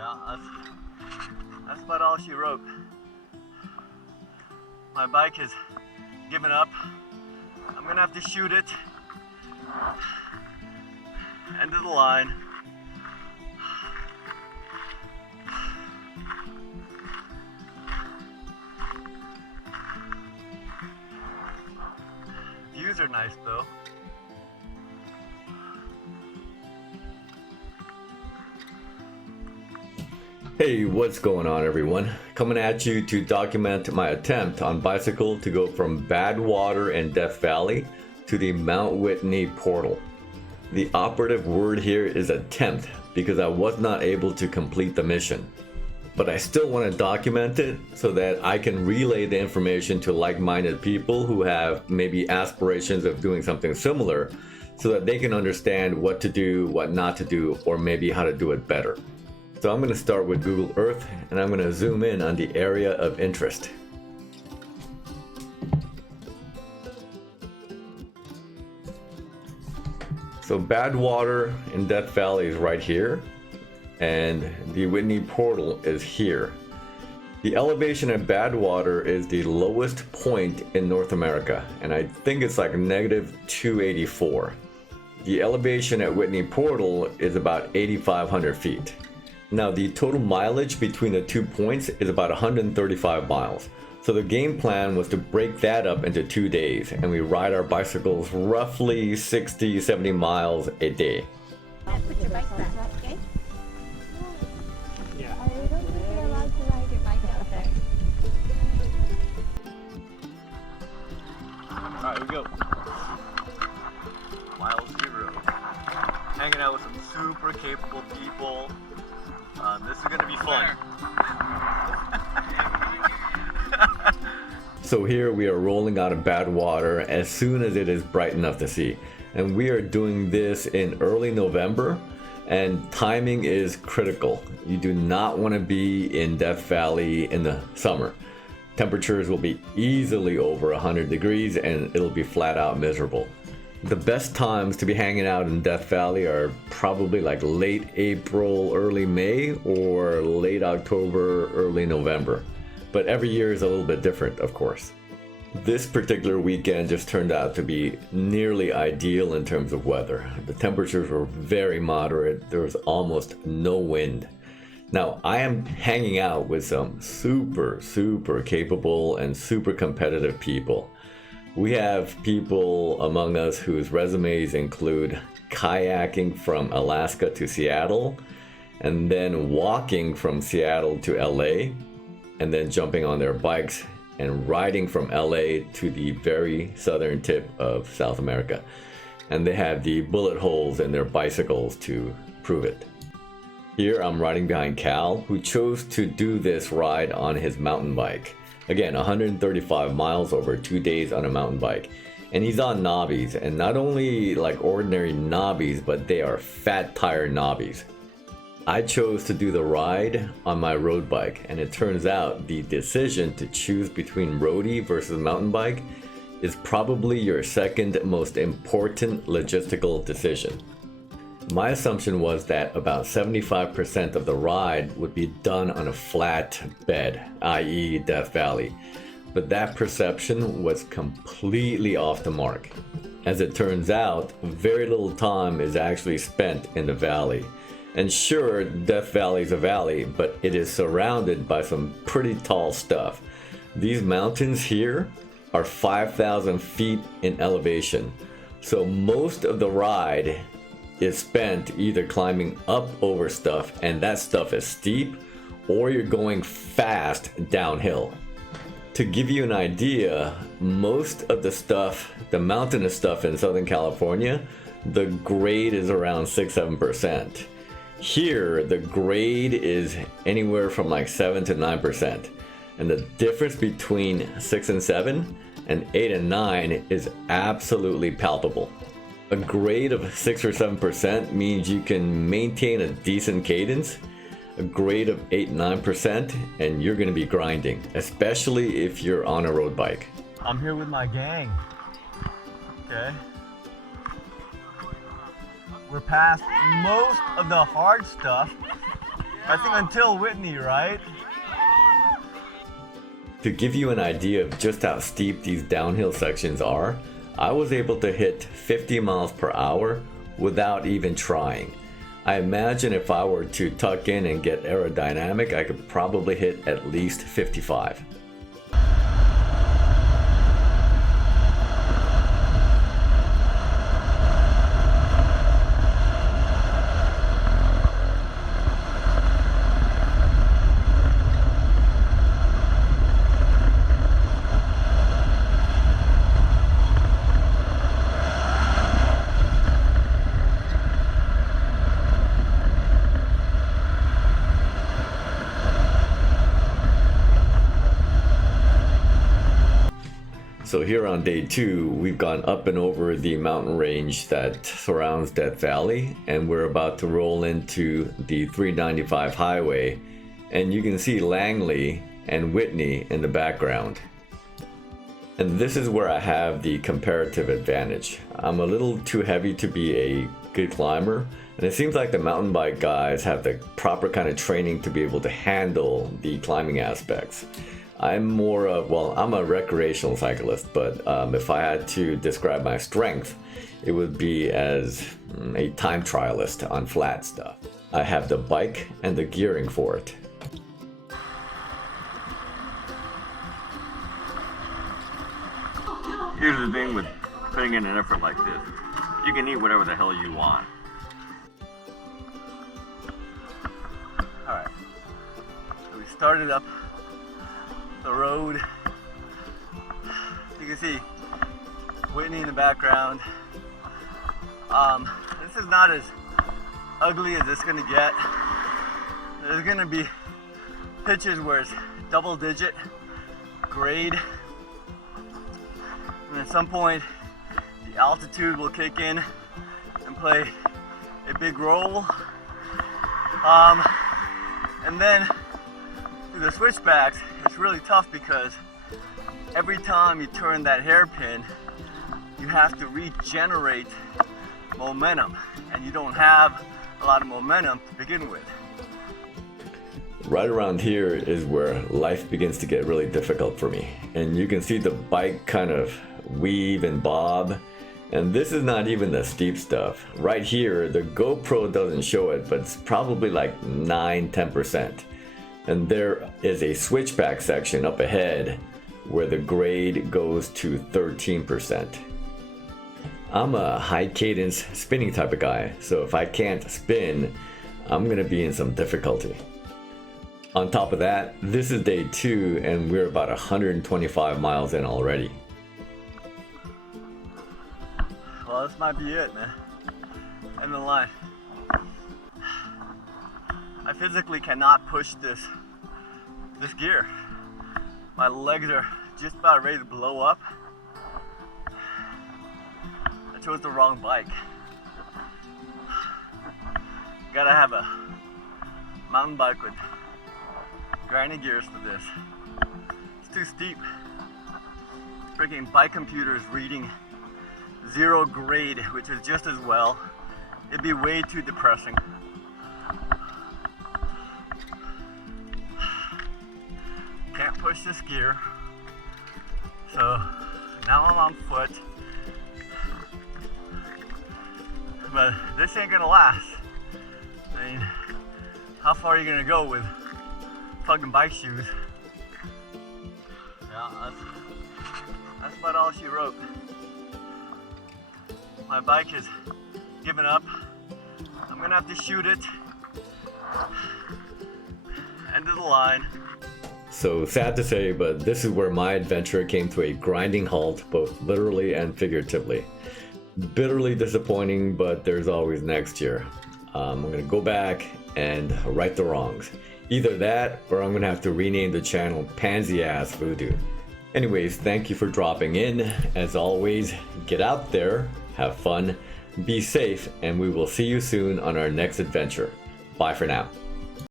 Yeah, that's about all she wrote. My bike has given up. I'm gonna have to shoot it. End of the line. Views are nice though. Hey, what's going on everyone? Coming at you to document my attempt on bicycle to go from Badwater in Death Valley to the Mount Whitney Portal. The operative word here is attempt because I was not able to complete the mission. But I still want to document it so that I can relay the information to like-minded people who have maybe aspirations of doing something similar so that they can understand what to do, what not to do, or maybe how to do it better. So I'm going to start with Google Earth and I'm going to zoom in on the area of interest. So Badwater in Death Valley is right here and the Whitney Portal is here. The elevation at Badwater is the lowest point in North America and I think it's like negative 284. The elevation at Whitney Portal is about 8,500 feet. Now the total mileage between the 2 points is about 135 miles. So the game plan was to break that up into 2 days and we ride our bicycles roughly 60-70 miles a day. Put your bike back, okay? Yeah. I don't think you're allowed to ride your bike out there. Alright, here we go. Mile 0. Hanging out with some super capable people. This is gonna be fun. So here we are rolling out of Badwater as soon as it is bright enough to see. And we are doing this in early November and timing is critical. You do not want to be in Death Valley in the summer. Temperatures will be easily over 100 degrees and it'll be flat out miserable. The best times to be hanging out in Death Valley are probably like late April, early May, or late October, early November. But every year is a little bit different, of course. This particular weekend just turned out to be nearly ideal in terms of weather. The temperatures were very moderate. There was almost no wind. Now, I am hanging out with some super capable and super competitive people. We have people among us whose resumes include kayaking from Alaska to Seattle, and then walking from Seattle to LA, and then jumping on their bikes and riding from LA to the very southern tip of South America. And they have the bullet holes in their bicycles to prove it. Here I'm riding behind Cal, who chose to do this ride on his mountain bike. Again, 135 miles over 2 days on a mountain bike. And he's on knobbies, and not only like ordinary knobbies, but they are fat tire knobbies. I chose to do the ride on my road bike, and it turns out the decision to choose between roadie versus mountain bike is probably your second most important logistical decision. My assumption was that about 75% of the ride would be done on a flat bed, i.e. Death Valley. But that perception was completely off the mark. As it turns out, very little time is actually spent in the valley. And sure, Death Valley is a valley, but it is surrounded by some pretty tall stuff. These mountains here are 5,000 feet in elevation. So most of the ride is spent either climbing up over stuff, and that stuff is steep, or you're going fast downhill. To give you an idea, most of the stuff, the mountainous stuff in Southern California, the grade is around 6-7%. Here, the grade is anywhere from like 7 to 9%. And the difference between 6 and 7 and 8 and 9 is absolutely palpable. A grade of 6 or 7% means you can maintain a decent cadence. A grade of 8-9% and you're going to be grinding, especially if you're on a road bike. I'm here with my gang. Okay. We're past most of the hard stuff. I think until Whitney, right? To give you an idea of just how steep these downhill sections are, I was able to hit 50 miles per hour without even trying. I imagine if I were to tuck in and get aerodynamic, I could probably hit at least 55. So here on day 2, we've gone up and over the mountain range that surrounds Death Valley, and we're about to roll into the 395 highway, and you can see Langley and Whitney in the background. And this is where I have the comparative advantage. I'm a little too heavy to be a good climber, and it seems like the mountain bike guys have the proper kind of training to be able to handle the climbing aspects. I'm more of, well, I'm a recreational cyclist, but if I had to describe my strength, it would be as a time trialist on flat stuff. I have the bike and the gearing for it. Here's the thing with putting in an effort like this. You can eat whatever the hell you want. Alright. So we started up the road. You can see Whitney in the background. This is not as ugly as it's gonna get. There's gonna be pitches where it's double digit grade. And at some point, the altitude will kick in and play a big role. And then through the switchbacks, it's really tough because every time you turn that hairpin, you have to regenerate momentum, and you don't have a lot of momentum to begin with. Right around here is where life begins to get really difficult for me. And you can see the bike kind of weave and bob. And this is not even the steep stuff. Right here, the GoPro doesn't show it, but it's probably like 9-10%. And there is a switchback section up ahead where the grade goes to 13%. I'm a high cadence spinning type of guy, so if I can't spin, I'm gonna be in some difficulty. On top of that, this is day 2 and we're about 125 miles in already. Well, this might be it, man. End of the line. I physically cannot push this gear. My legs are just about ready to blow up. I chose the wrong bike. Gotta have a mountain bike with grinding gears for this. It's too steep. Freaking bike computer is reading 0 grade, which is just as well. It'd be way too depressing. Can't push this gear. So now I'm on foot. But this ain't gonna last. I mean, how far are you gonna go with fucking bike shoes? Yeah, that's about all she wrote. My bike has given up. I'm gonna have to shoot it. End of the line. So sad to say, but this is where my adventure came to a grinding halt, both literally and figuratively. Bitterly disappointing, but there's always next year. I'm gonna go back and right the wrongs. Either that, or I'm gonna have to rename the channel Pansy Ass Voodoo. Anyways, thank you for dropping in. As always, get out there, have fun, be safe, and we will see you soon on our next adventure. Bye for now.